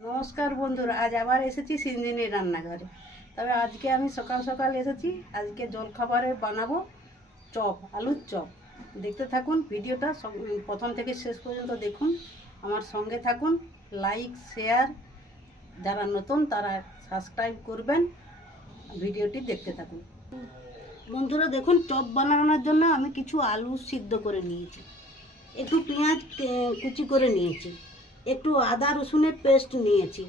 নমস্কার বন্ধুরা, আজ আবার এসেছি সিনজিনির রান্নাঘরে। তবে আজকে আমি সকাল সকাল এসেছি। আজকে জলখাবারে বানাবো চপ, আলুর চপ। দেখতে থাকুন ভিডিওটা, প্রথম থেকে শেষ পর্যন্ত দেখুন, আমার সঙ্গে থাকুন। লাইক শেয়ার, যারা নতুন তারা সাবস্ক্রাইব করবেন। ভিডিওটি দেখতে থাকুন বন্ধুরা। দেখুন, চপ বানানোর জন্য আমি কিছু আলু সিদ্ধ করে নিয়েছি, একটু পেঁয়াজ কুচি করে নিয়েছি, একটু আদা রসুনের পেস্ট নিয়েছি,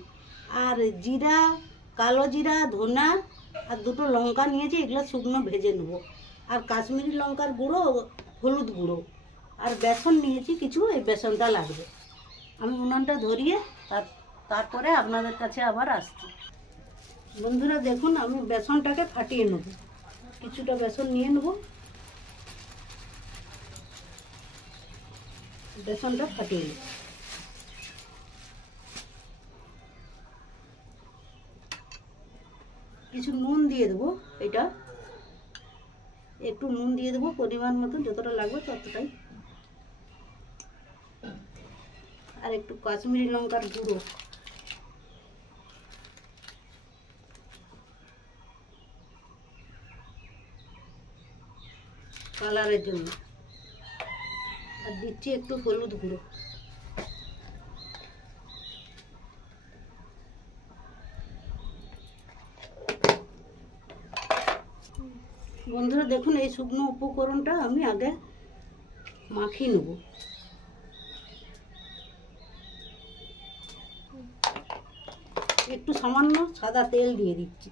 আর জিরা, কালো জিরা, ধনা আর দুটো লঙ্কা নিয়েছি। এগুলো শুকনো ভেজে নেব। আর কাশ্মীরি লঙ্কার গুঁড়ো, হলুদ গুঁড়ো আর বেসন নিয়েছি কিছু। এই বেসনটা লাগবে। আমি উনুনটা ধরিয়ে তারপরে আপনাদের কাছে আবার আসছি। বন্ধুরা দেখুন, আমি বেসনটাকে ফাটিয়ে নেব। কিছুটা বেসন নিয়ে নেব, বেসনটা ফাটিয়ে নেব। কিছু নুন দিয়ে দেবো, এটা একটু নুন দিয়ে দেবো পরিমাণ মতন, যতটা লাগবে ততটাই। আর একটু কাশ্মীরি লঙ্কার গুঁড়ো, কালারের জন্য। আর দিচ্ছি একটু হলুদ গুঁড়ো। বন্ধুরা দেখুন, এই শুকনো উপকরণটা আমি আগে মাখিয়ে নেব। একটু সামান্য সাদা তেল দিয়ে দিচ্ছি।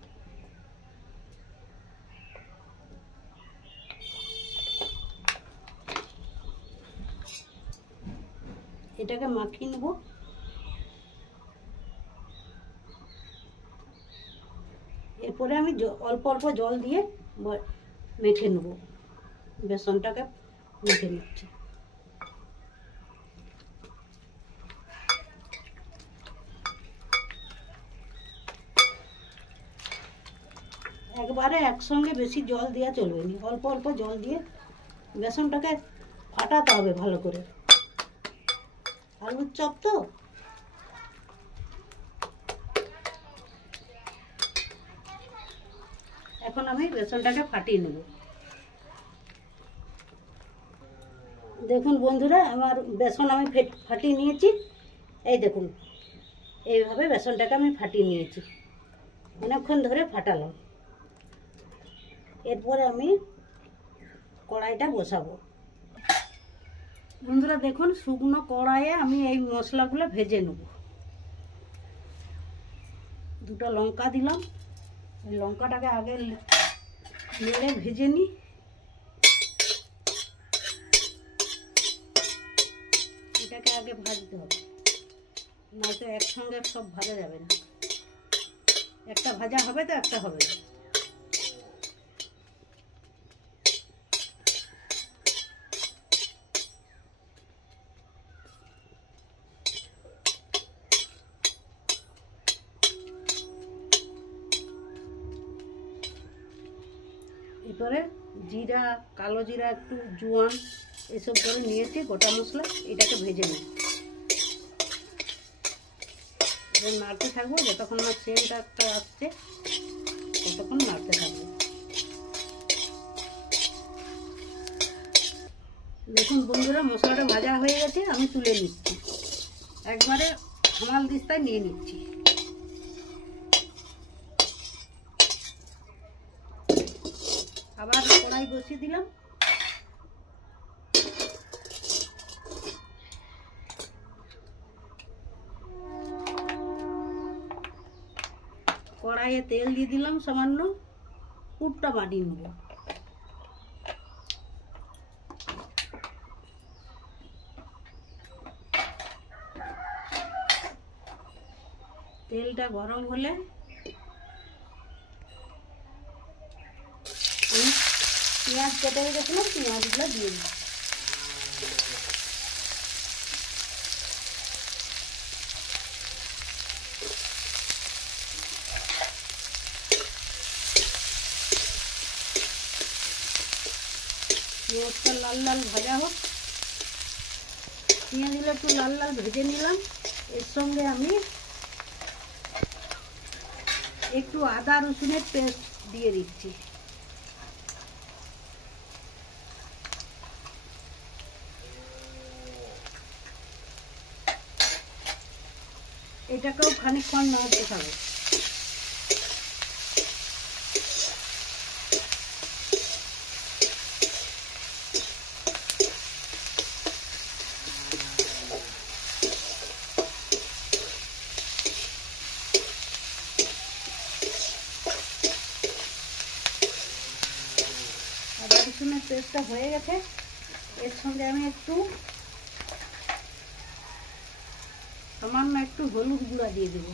এটাকে মাখিয়ে নেব। এরপরে আমি অল্প অল্প জল দিয়ে মেখে নেব। বেসনটাকে মেখে নিচ্ছি। একবারে একসঙ্গে বেশি জল দেওয়া চলবে না, অল্প অল্প জল দিয়ে বেসনটাকে ফাটাতে হবে ভালো করে। আলুর চপ তো, এখন আমি বেসনটাকে ফাটিয়ে নেব। দেখুন বন্ধুরা, আমার বেসন আমি ফাটিয়ে নিয়েছি। এই দেখুন, এইভাবে বেসনটাকে আমি ফাটিয়ে নিয়েছি, অনেকক্ষণ ধরে ফাটালাম। এরপরে আমি কড়াইটা বসাবো। বন্ধুরা দেখুন, শুকনো কড়াইয়ে আমি এই মশলাগুলো ভেজে নেব। দুটো লঙ্কা দিলাম, এই লঙ্কাটাকে আগে নেড়ে ভেজে নিই। এটাকে আগে ভাজতে হবে, নয়তো একসঙ্গে সব ভাজা যাবে না। একটা ভাজা হবে তো একটা হবে না। এরপরে জিরা, কালো জিরা, একটু জোয়ান এসব করে নিয়েছি, গোটা মশলা। এটাকে ভেজে নিই। এবার নাড়তে থাকবো যতক্ষণ না সেন্টটা একটা আসছে, ততক্ষণ নাড়তে থাকবো। দেখুন বন্ধুরা, মশলাটা ভাজা হয়ে গেছে, আমি তুলে নিচ্ছি। একবারে হামাল দিস্তায় নিয়ে নিচ্ছি। আবার কড়াই বসিয়ে দিলাম। কড়াইয়ে তেল দিয়ে দিলাম সামান্য, পুরটা বানিয়ে নেব। তেলটা গরম হলে আমি পেঁয়াজ কেটে রেখেছিলাম, পেঁয়াজগুলো দিয়ে দিই। পেঁয়াজটা লাল লাল ভাজা হোক। পেঁয়াজগুলো একটু লাল লাল ভেজে নিলাম। এর সঙ্গে আমি একটু আদা রসুনের পেস্ট দিয়ে দিচ্ছি। এটাকেও খানিকক্ষণ নাড়তে হবে। আদা রসুনের পেস্টটা হয়ে গেছে, এর সঙ্গে আমি একটু সামান্য একটু হলুদ গুঁড়া দিয়ে দেব।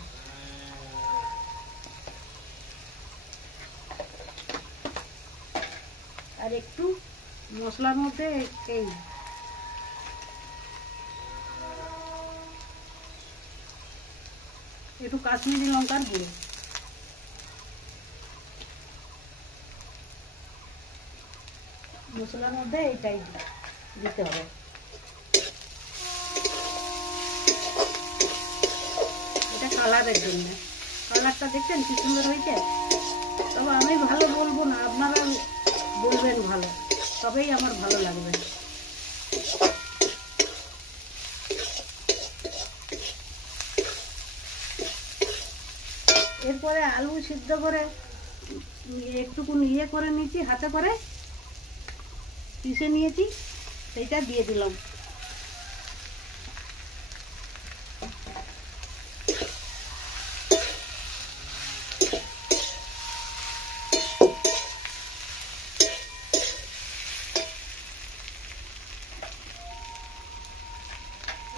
আর একটু মশলার মধ্যে এই একটু কাশ্মীরি লঙ্কার গুঁড়ো, মশলার মধ্যে এইটাই দিতে হবে। এটা কালারের জন্য, কালারটা দেখছেন কি সুন্দর হয়েছে। তবে আমি ভালো বলবো না, আপনারা বলবেন ভালো, তবেই আমার ভালো লাগবে। এরপরে আলু সিদ্ধ করে একটুকু ইয়ে করে নিয়েছি, হাতে করে পিষে নিয়েছি, সেইটা দিয়ে দিলাম।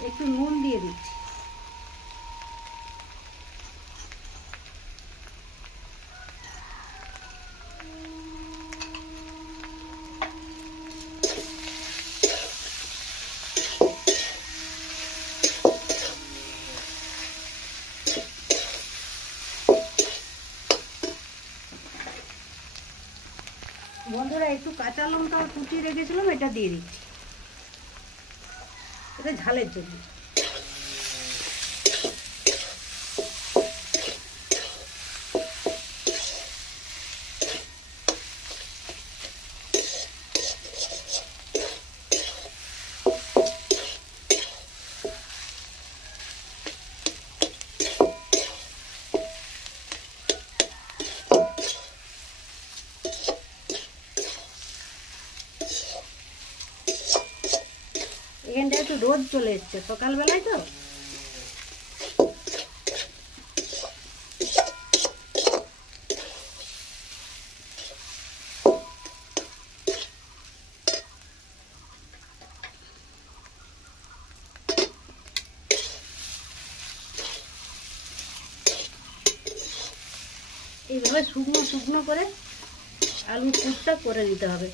একটু নুন দিয়ে দিচ্ছি। বন্ধুরা একটু কাঁচা লঙ্কা কুচি রেখেছিলাম, এটা দিয়ে দিচ্ছি, এটা ঝালের জন্য। এখানটা একটু রোদ চলে এসছে সকালবেলায়, তো এইভাবে শুকনো শুকনো করে আলুর পুরটা করে নিতে হবে।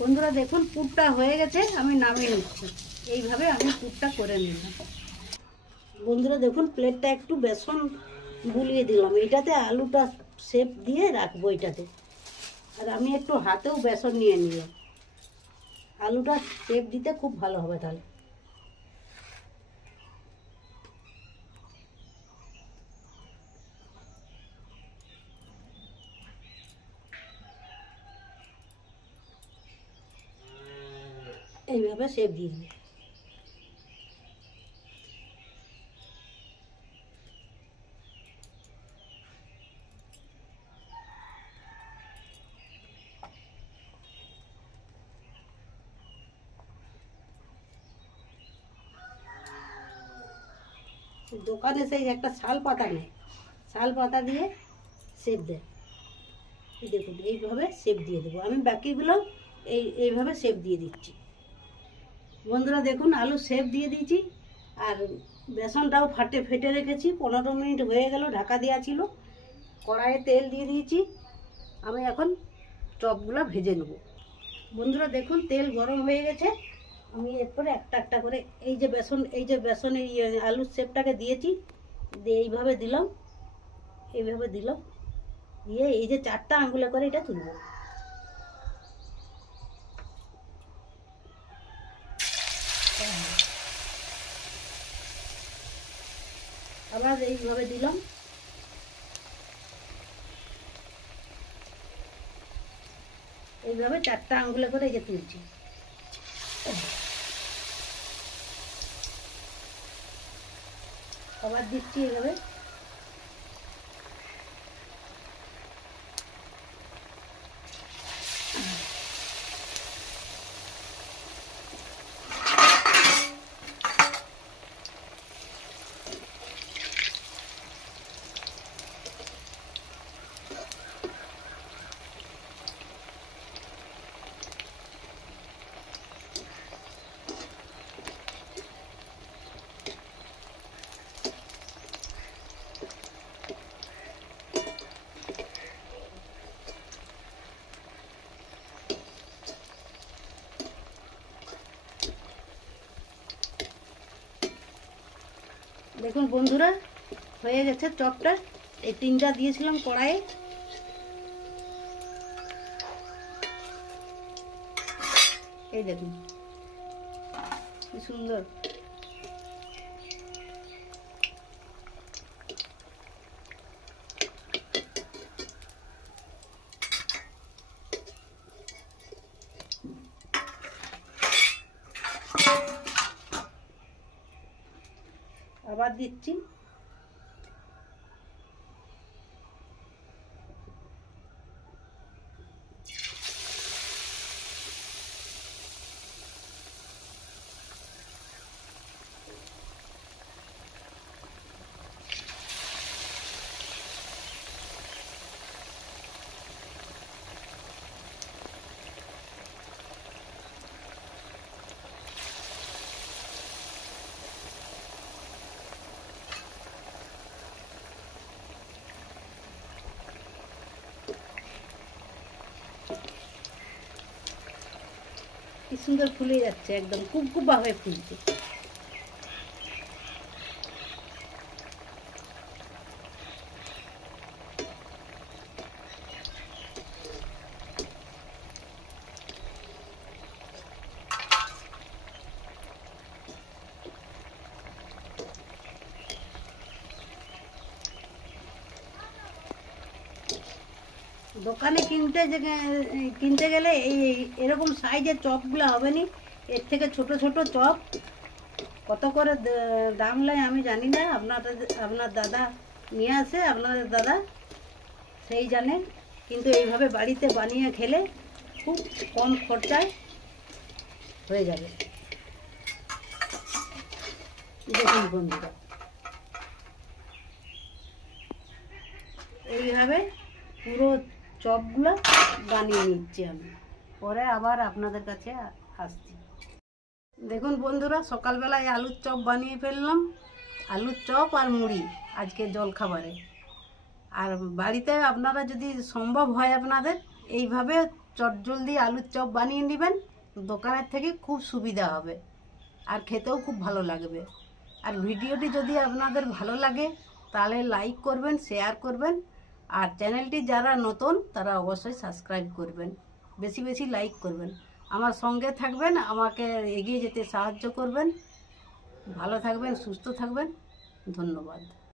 বন্ধুরা দেখুন পুরটা হয়ে গেছে, আমি নামিয়ে নিচ্ছি। এইভাবে আমি পুরটা করে নিলাম। বন্ধুরা দেখুন প্লেটটা একটু বেসন গুলিয়ে দিলাম, এইটাতে আলুটা শেপ দিয়ে রাখবো এটাতে। আর আমি একটু হাতেও বেসন নিয়ে নিলাম, আলুটা শেপ দিতে খুব ভালো হবে। তাহলে এইভাবে শেপ দিয়ে দিই। দোকানে সেই একটা শাল পাতা নেয়, শাল পাতা দিয়ে শেপ দেয়। এই দেখুন এইভাবে শেপ দিয়ে দেবো। আমি বাকিগুলো এইভাবে শেপ দিয়ে দিচ্ছি। বন্ধুরা দেখুন আলু শেপ দিয়ে দিয়েছি, আর বেসনটাও ফেটে রেখেছি। 15 মিনিট হয়ে গেল, ঢাকা দেওয়া ছিল। কড়াইয়ে তেল দিয়ে দিয়েছি, আমি এখন চপগুলো ভেজে নেব। বন্ধুরা দেখুন তেল গরম হয়ে গেছে, আমি এরপরে একটা একটা করে এই যে বেসনের আলুর শেপটাকে দিয়েছি, দিয়ে এইভাবে দিলাম, এইভাবে দিলাম, দিয়ে এই যে 4টা আঙ্গুলে করে এটা তুলবো। আবার এইভাবে দিলাম। এইভাবে 4টা আঙ্গুলে করে এই যে তুলছি। আবার দিচ্ছি এইভাবে। দেখুন বন্ধুরা, হয়ে গেছে চপটা। এই 3টা দিয়েছিলাম কড়াইয়ে। এই দেখুন কি সুন্দর। আবার দিচ্ছি। কি সুন্দর ফুলে যাচ্ছে, একদম কুবকুবা হয়ে ফুলছে। দোকানে কিনতে গেলে এই এরকম সাইজের চপগুলো হবে না। এর থেকে ছোট ছোট চপ কত করে দাম লাগে আমি জানি না। আপনার দাদা নিয়ে আসে, আপনাদের দাদা সেই জানে। কিন্তু এইভাবে বাড়িতে বানিয়ে খেলে খুব কম খরচায় হয়ে যাবে। দেখুন বন্ধুরা, এইভাবে পুরো চপগুলো বানিয়ে নিচ্ছি আমি, পরে আবার আপনাদের কাছে আসছি। দেখুন বন্ধুরা, সকালবেলায় আলুর চপ বানিয়ে ফেললাম। আলুর চপ আর মুড়ি আজকে জলখাবারে। আর বাড়িতে আপনারা যদি সম্ভব হয় আপনাদের এইভাবে চটজলদি আলুর চপ বানিয়ে নেবেন। দোকানের থেকে খুব সুবিধা হবে আর খেতেও খুব ভালো লাগবে। আর ভিডিওটি যদি আপনাদের ভালো লাগে তাহলে লাইক করবেন, শেয়ার করবেন। আর চ্যানেলটি যারা নতুন তারা অবশ্যই সাবস্ক্রাইব করবেন, বেশি বেশি লাইক করবেন। আমার সঙ্গে থাকবেন, আমাকে এগিয়ে যেতে সাহায্য করবেন। ভালো থাকবেন, সুস্থ থাকবেন। ধন্যবাদ।